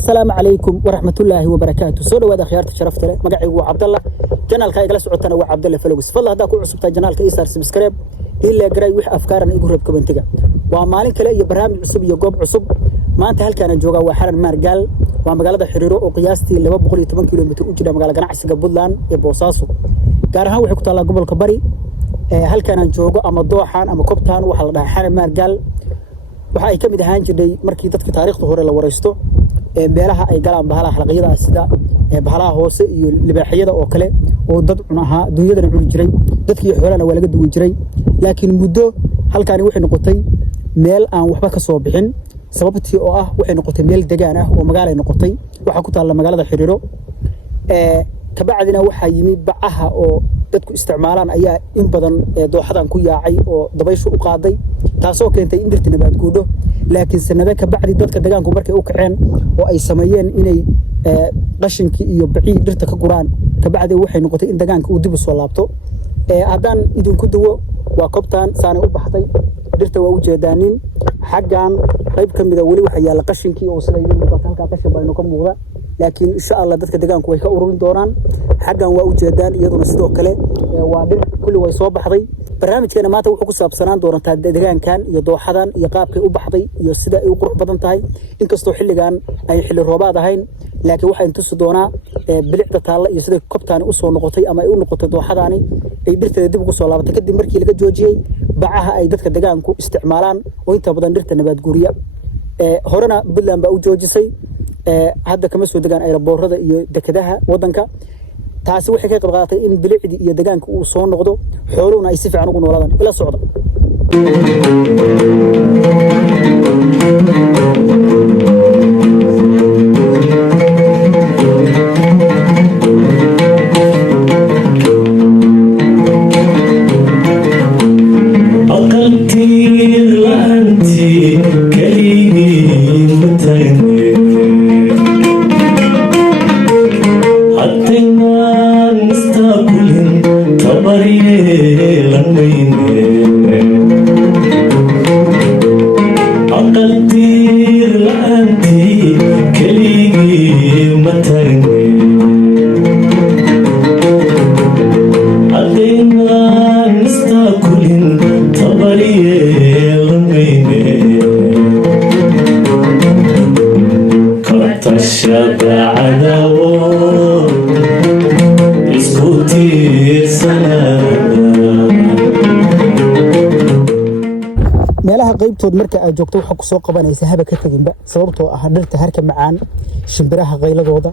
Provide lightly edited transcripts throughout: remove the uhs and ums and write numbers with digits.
السلام عليكم ورحمة الله وبركاته. سو دhowaad akhyaarta sharafta leh magacaygu waa Cabdalla channelka igala socotana waa Cabdalla Vlogs fadlan hadaa ku cusubtaa channelka ii saar subscribe ila garay wix afkaaran igu reeb commentiga waa maalin kale iyo barnaamij cusub iyo goob cusub maanta halkaan aan joogaa waa Xaran Margal waa magaalada Xiriiro oo qiyaastii 210 kiiloomitir u jira magaalada ganacsiga Puntland ee Boosaaso gaar ahaan waxay ku taalaa gobolka Bari halkaan aan joogo ama dooxaan ama kobtaan waxa la dhahaa Xaran Margal waxa ay kamid ahaan jiray markii dadka taariikhda hore la wareysto beelaha ay galaan bahalaha xalaqyada sida bahalaha hoose iyo libaaxyada oo kale oo dad cunaha dunyada cuni jiray dadkii xoolaha waa laga duwi jiray laakiin muddo halkaani waxay noqotay meel aan waxba ka soo bixin sababtii oo ah waxay noqotay meel deegaan ah oo magaalo ay noqotay waxa ku taala magaalada Xiriiro kabacdina waxa yimi bacaha oo dadku isticmaalaan ayaa in badan dooxadan ku yaacay oo dabayshu u qaaday taasoo keentay in dhirta nabaad guudho laakiin sanada ka bacdi dadka deegaanku markay u kaceen oo ay sameeyeen inay qashinkii iyo bacii dhirta ka guraan ka bacdi waxay noqotay in deegaanka uu dib u soo laabto haddaan idinku dawo waa kobtaan saanay u baxday dhirta waa u jeedaanin xaggan qayb ka mid ah wali waxa yaala qashinkii oo sida idin muuqata halka qashin baa inoo ka muuqda laakiin insha Allah dadka deegaanku way ka ururin doonaan xaggan waa u jeedaan iyaduna sidoo kale waa dhir kulli way soo baxday barnaamijkeena maanta wuxuu ku saabsanaan doonaa deegaankan iyo dooxadan iyo qaabkay u baxday iyo sida ay u qurux badan tahay inkastoo xilligan ay xilli roobaad ahayn laakiin waxa inta soo doonaa bilicda taalla iyo sida kobtaan u soo noqotay ama ay u noqotay dooxadaani ay dhirteeda dib ugu soo laabatay kadib markii laga joojiyay bacaha ay dadka deegaanku isticmaalaan oo inta badan dhirta nabaad guuriya horena Puntland baa u joojisay hadda kama soo degaan aeroboorada iyo dekedaha wadanka taasi waxay ka qayb qaadatay in bilicdi iyo deegaanka uu soo noqdo xooluhuna ay si fiican ugu noolaadaan ila socda meelaha qaybtood marka aad joogto waxa ku soo qabanaysa haba ka taginba sababtoo ah dhirta harka macaan shimbiraha qayladooda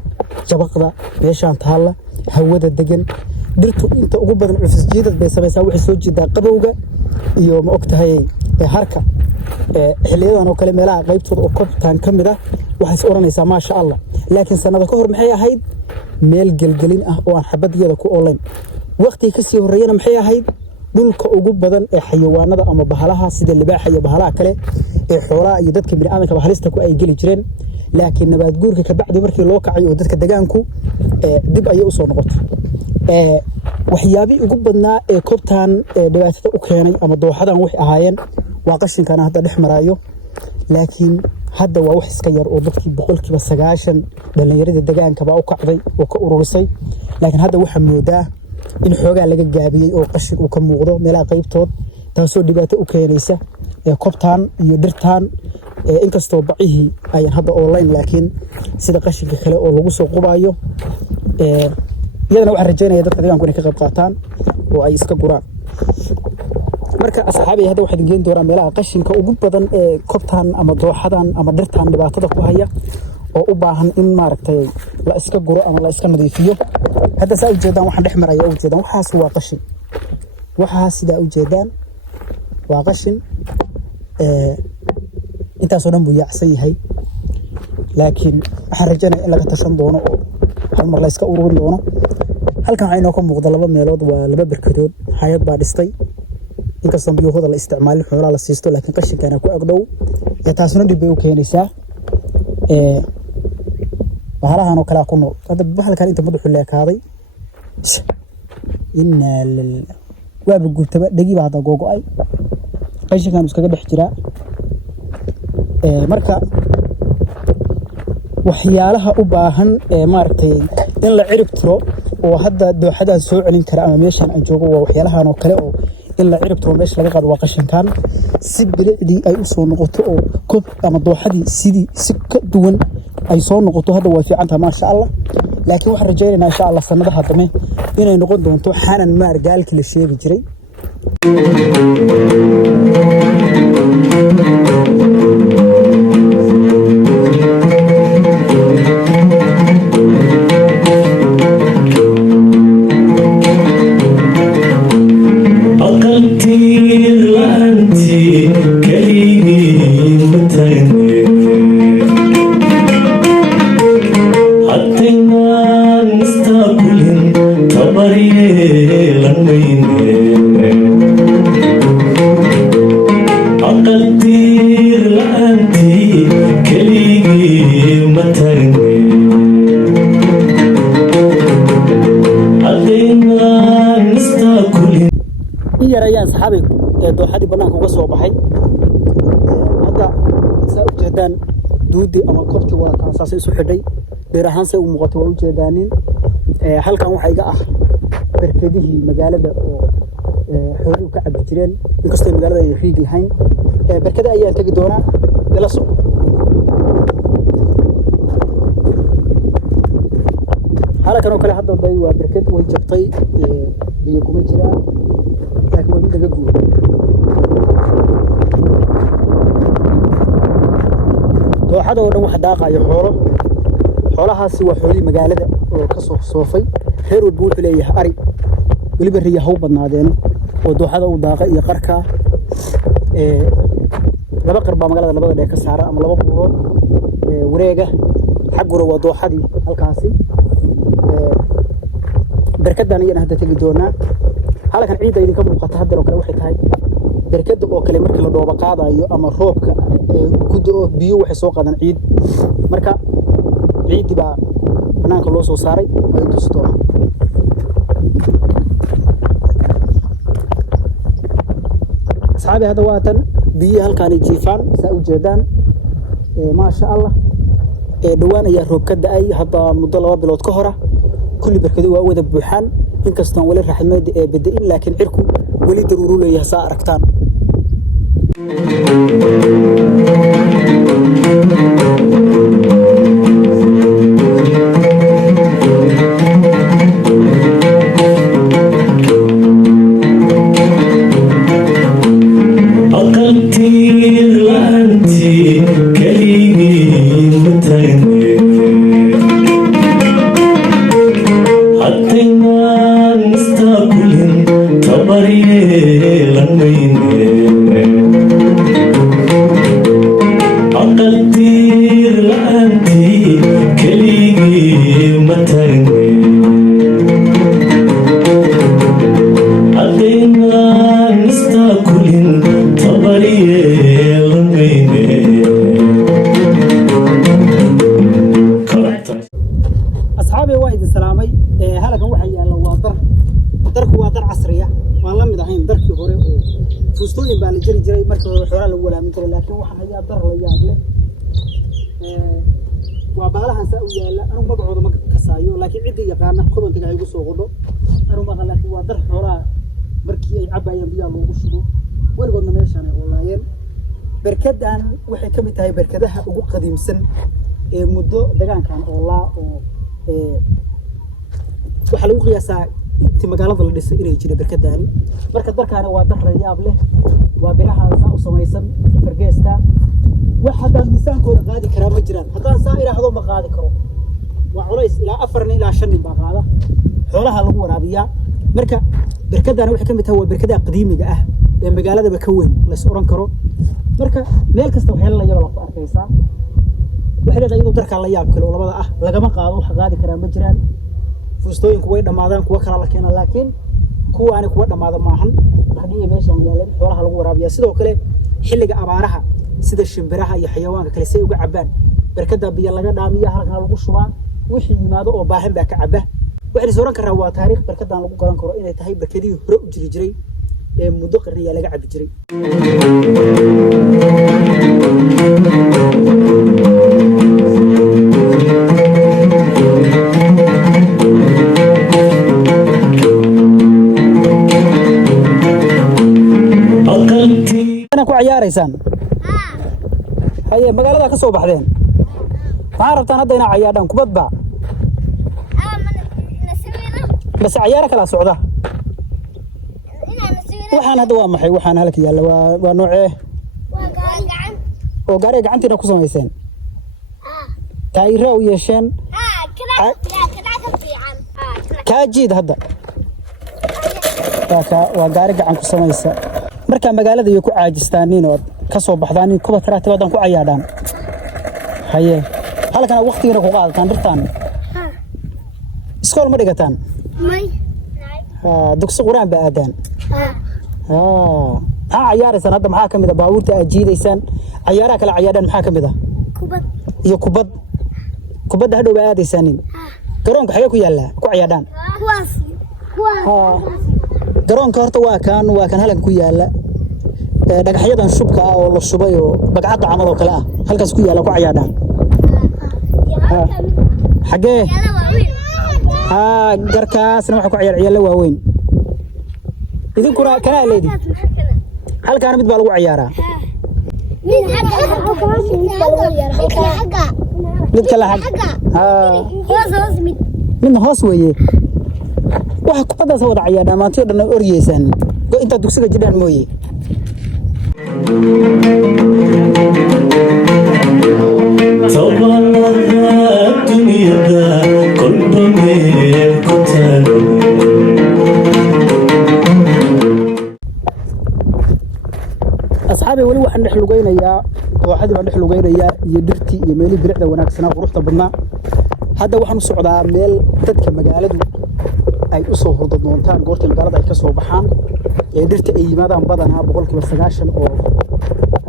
jabaqda meeshaan taalla hawada degan dhirtu inta ugu badan cufisjiidad bay samaysaa waxay soo jiidaa qabowga iyo ma ogtahay harka xiliyadan oo kale meelaha qaybtood oo kobtaan kamid ah waxay oranaysaa ma sha Allah laakiin sanada ka hor maxay ahayd meel gelgelin ah oo aan xabadiyada ku ooleyn waqti ka sii horeeyana maxay ahayd dhulka ugu badan ee xayawaanada ama bahalaha sida libaaxa iyo bahalaha kale ee xoolaha iyo dadka bini'aadamka bahalista ku ay gali jireen laakiin nabaad guurka ka bacdi markii loo kacay oo dadka deegaanku dib ay u soo noqotay waxyaabii ugu badnaa ee kobtaan dhibaatada u keenay ama dooxadan wax ahaayeen waa qashinkan hadda dhex maraayo laakiin hadda waa wax iska yar oo dadkii 90% dhalinyarada deegaanka baa u kacday oo ka ururisay laakiin hadda waxa moodaa in xoogaa laga gaabiyay oo qashin uu ka muuqdo meelaha qaybtood taasoo dhibaato u keenaysa kobtaan iyo dhirtaan inkastoo bacihii ayaan hadda online laakiin sida qashinka kale oo lagu soo qubayo iyadana waxaan rajaynayaa dadka deegaanku inay ka qayb qaataan oo ay iska guraan marka asxaabay hadda waxaan geyn doonaa meelaha qashinka ugu badan ee kobtan ama dooxadan ama dhirtan dhibaatada ku haya oo u baahan in maaragtay la iska guro ama la iska nadiifiyo hadda saa u jeedaan waxaan dhex maraya u jeedaan waxaas waa qashin waxaas sidaa u jeedaan waa qashin intaasoo dhan buu yaacsan yahay laakiin waxaan rajaynayaa in laga tashan doono oo hal mar la iska ururin doono halkan waxaa inoo ka muuqda laba meelood waa laba barkadood hay'ad baa dhistay inkastoo biyahooda la isticmaalin xoolaha la siisto laakiin qashinkana ku agdhow taasuna dhib bay u keenaysaa bahalahan oo kale ku nool hadda bahalkan inta madaxu leekaaday waaba gurtaba dhagiiba hadda googo'ay qashinkan iskaga dhex jiraa marka waxyaalaha u baahan maaragtay in la cirib tiro oo hadda dooxadan soo celin kara ama meeshan aan joogo waa waxyaalahan oo kale oo in la cirib tiro meesha laga qaado waa qashinkan si bilicdii ay u soo noqoto oo kob ama dooxadii sidii si ka duwan ay soo noqoto hadda way fiican tahay maasha Allah laakiin waxaan rajaynaynaa insha Allah sanadaha dambe inay noqon doonto xanan maar gaalkii la sheegi jiray saxaabay dooxadii banaanka uga soo baxay hadda saa u jeedaan duudi ama kobti waa taasaasay isu xidhay dheer ahaan say u muuqato waa u jeedaanin halkan waxa iga ah barkadihii magaalada oo xooluhu ka cabi jireen inkastoo magaalada ay riig lahayn barkada ayaan tagi doonaa ila soo halkan oo kale hadda day waa barkad way jabtay biyo kuma jiraan laakiin waa mid laga guuro dooxada oo dhan waxa daaqayo xoolahaasi waa xoolihii magaalada oo ka soo soofay reer walba wuxuu leeyahay ari weliba riya haw badnaadeen oo dooxada u daaqa iyo qarka laba qar baa magaalada labada dheer ka saaran ama laba buurood wareega xaggura waa dooxadii halkaasi barkadan ayaan hadda tagi doonaa halkan ciidda idinka muuqata hadda oo kale waxay tahay barkada oo kale markii la dhooba qaadayo ama roobka ku da'o biyo waxay soo qaadaan ciid marka ciiddi baa banaanka loo soo saaray ay tusto asxaabi hadda waatan biyo halkan ay jiifaan saa u jeedaan ma sha Allah dhawaan ayaa roob ka da'ay hadda muddo 2 bilood ka hor kulli barkadu waa wada buuxaan inkastoo wali raxmad bada'in laakiin cirku wali daruuru leeyahay saa aragtaan فستوين بان جري جري marka xoolaha lagu walaamin jiray laakiin waxa hayaa dar la yaab leh waa baalahan saa u yaala anu magacooda ma kasaayo laakiin cid yaqaan kobantiga ay ugu soo qodho anu ma laakiin waa dar xoolaha markii ay cabayaan biyo loogu shubo waligoodna meeshan ay walaayeen بركدان waxay kamid tahay barkadaha ugu qadiimsan ee muddo deegaankan oo la waxa lagu qiyaasaa intii magaalada la dhisay inay jireen barkadaani marka darkaana waa dar yaab leh waa biraha u samaysan fargeesta waxa miisaankooda qaadi kara ma jiraan haddaan saa iraahdo ma qaadi karo waa culays ilaa 4 ilaa 5 baa qaada xoolaha lagu waraabiyaa marka barkadaana waxay kamid tahay waa barkadaha qadiimiga ah ee magaalada ka weyn la is oran karo marka meel kasta waxay la yaab la ku arkaysaa waxay leedahay inuu darka la yaab kale oo labada ah lagama qaado wax qaadi kara ma jiraan fuustooyinku way dhamaadaan kuwa kala la keenaa laakiin kuwaani kuwa dhamaada maahan hadii meeshan yaaleen xoolaha lagu waraabiyaa sidoo kale xilliga abaaraha sida shimbiraha iyo xayawaanka kale say uga cabaan barkada biyo laga dhaamiyo halkan lagu shubaa wixii yimaado oo baahan baa ka caba waxay soo ran karaa waa taariikh barkadan lagu garan karo inay tahay barkadii hore u jiri jiray ee muddo qarniya laga cabi jiray ana ku ciyaaraysan haye magaalada ka soo baxdeen waxaan rabtaan hadda inaa ciyaadhaan kubadba bas ciyaaro kala socda waxaan hadda waa maxay waxaan halka yaala waa noocee waa gaari gacan oo gaari gacantiina ku samayseen taayiro u yeesheen kaajid hadda waa gaari gacan ku samaysa marka magaalada iyo ku caajistaan oo ka soo baxdaan in kuba taraatibadan ku ciyaadaan haye halkan waqtiga ku qaadataan dirtaan iskool ma dhigataan may dugsi quraan ba aadaan ciyaaraysan hadda maxaa kamid ah baabuurta aad jiidaysaan ciyaaraha kala ciyaadaan maxaa kamid ah kubad iyo kubadda hadhow ba aadaysaan garoonka xagee ku yaala ku ciyaadaan garoonka horta waa kan halkan ku yaala dhagaxyadan shubka ah oo la shubay oo bagcad camal oo kale ah halkaas ku yaala ku ciyaadaan xagee garkaasna waxa ku ciyaar waaweyn idinkuna kana leedi halkaan mid baa lagu ciyaaraa mid kala mid hoos weeye waxa kubadaas wada ciyaarnaa maanta dhan oryeysaan inta dugsiga jidaan mooyee asxaabi wali waxaan dhex lugeynayaa kooxadii baan dhex lugeynayaa iyo dhirtii iyo meelii bilicda wanaagsanaa quruxda badnaa hadda waxaan u socdaa meel dadka magaaladu ay u soo hurdo doontaan goorta magaalada ay ka soo baxaan ee dhirta ay yimaadaan badanaa 90% oo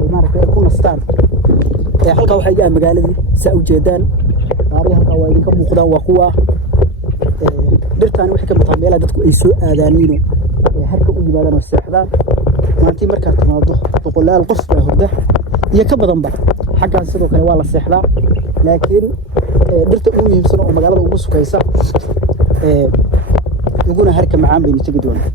ay maaragtay ku nastaan ee halka waxa ay magaaladii saa u jeedaan qaari halka waa idinka muuqdaan waa kuwa dhirtaan waxay ka mid tahay meelaha dadku ay soo aadaaniino ee halka u yimaadaan oo seexdaan maantii markaa timaado boqolaal qof baa hurda iyo ka badanba xaggaas sidoo kale waa la seexdaa laakiin dhirta ugu muhiimsan oo magaalada ugu sukaysa uguna harka macaan baynu tagi doonaa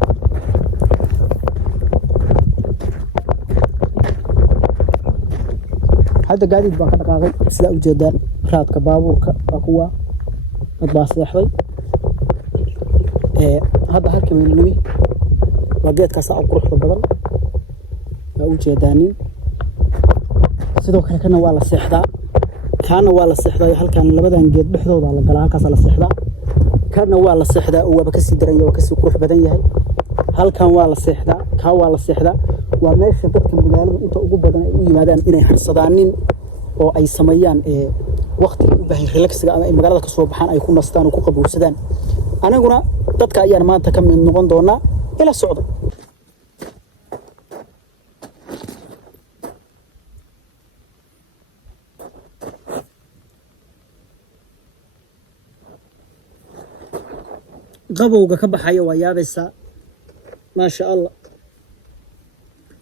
hadda gaadiid baa ka dhaqaaqay sida u jeedaan raadka baabuurka waa kuwa dad baa seexday hadda halka baynu nimi waa geedkaas oo quruxda badan waa u jeedaanin sidoo kale kana waa la seexdaa kaana waa la seexdaa halkan labadan geed dhexdooda la galaa halkaas la seexdaa kana waa la seexdaa oo waba ka sii daran yahay oo ka sii qurux badan yahay halkan waa la seexdaa ka waa la seexdaa waa meesha dadka magaalada inta ugu badan ay u yimaadaan inay harsadaanin oo ay sameeyaan waqtiga u baahan relaxga ama ay magaalada ka soo baxaan ay ku nastaan oo ku qabowsadaan anaguna dadka ayaan maanta ka mid noqon doonaa ila socdo qabowga ka baxaya waa yaabaysaa ما شاء الله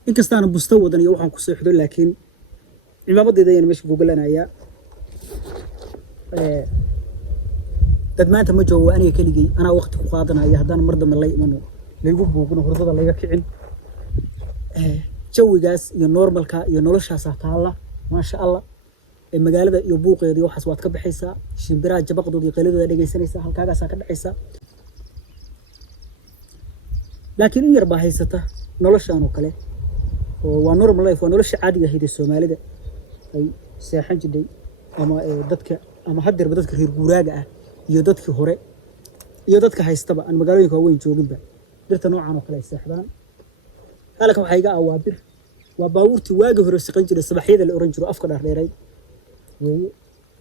إنك استأنا بستوى دنيا وحنا كسر لكن ما بدي ذي مش جوجل أنا يا dad maanta ma joogo aniga kaligay ana waqti ku qaadanaya hadana mar dambe lay imano leegu buuqno hurdada laga kicin jawigaas iyo normalka iyo noloshaas taala ma sha Allah ee magaalada iyo buuqeeda waxaas waad ka bixaysaa shimbiraha jabaqdooda iyo qeeladooda dhageysanaysaa halkaagaas ka dhacaysaa laakiin in yar baa haysata noloshaan oo kale oo waa normal life waa nolosha caadiga ah ee Soomaalida ay seexan jiray ama dadka ama hadirba dadka reer guuraaga ah iyo dadkii hore iyo dadka haystaba aan magaalooyinka weyn jooginba dirta noocan oo kale ay seexdaan halka waxa iga awaabir waa baabuurtii waagi hore shaqayn jiray sabaxyada la oran jiro afka dheereeray weeye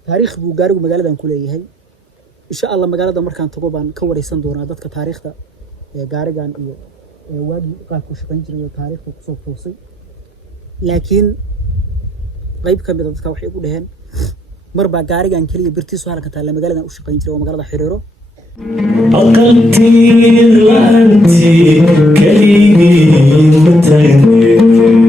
taariikh buu gaarigu magaaladan ku leeyahay insha Allah magaalada markaan tago baan ka wareysan doonaa dadka taariikhda ee gaarigan iyo waagi qaabku shaqayn jiray taariikhda ku soo toosay laakiin qayb ka mid ah dadka waxay ugu dhaheen marba gaarigan kaliya birtiisu halka taala magaaladan u shaqayn jiray oo magaalada Xiriiro أقلتي لأنتي كليني متعني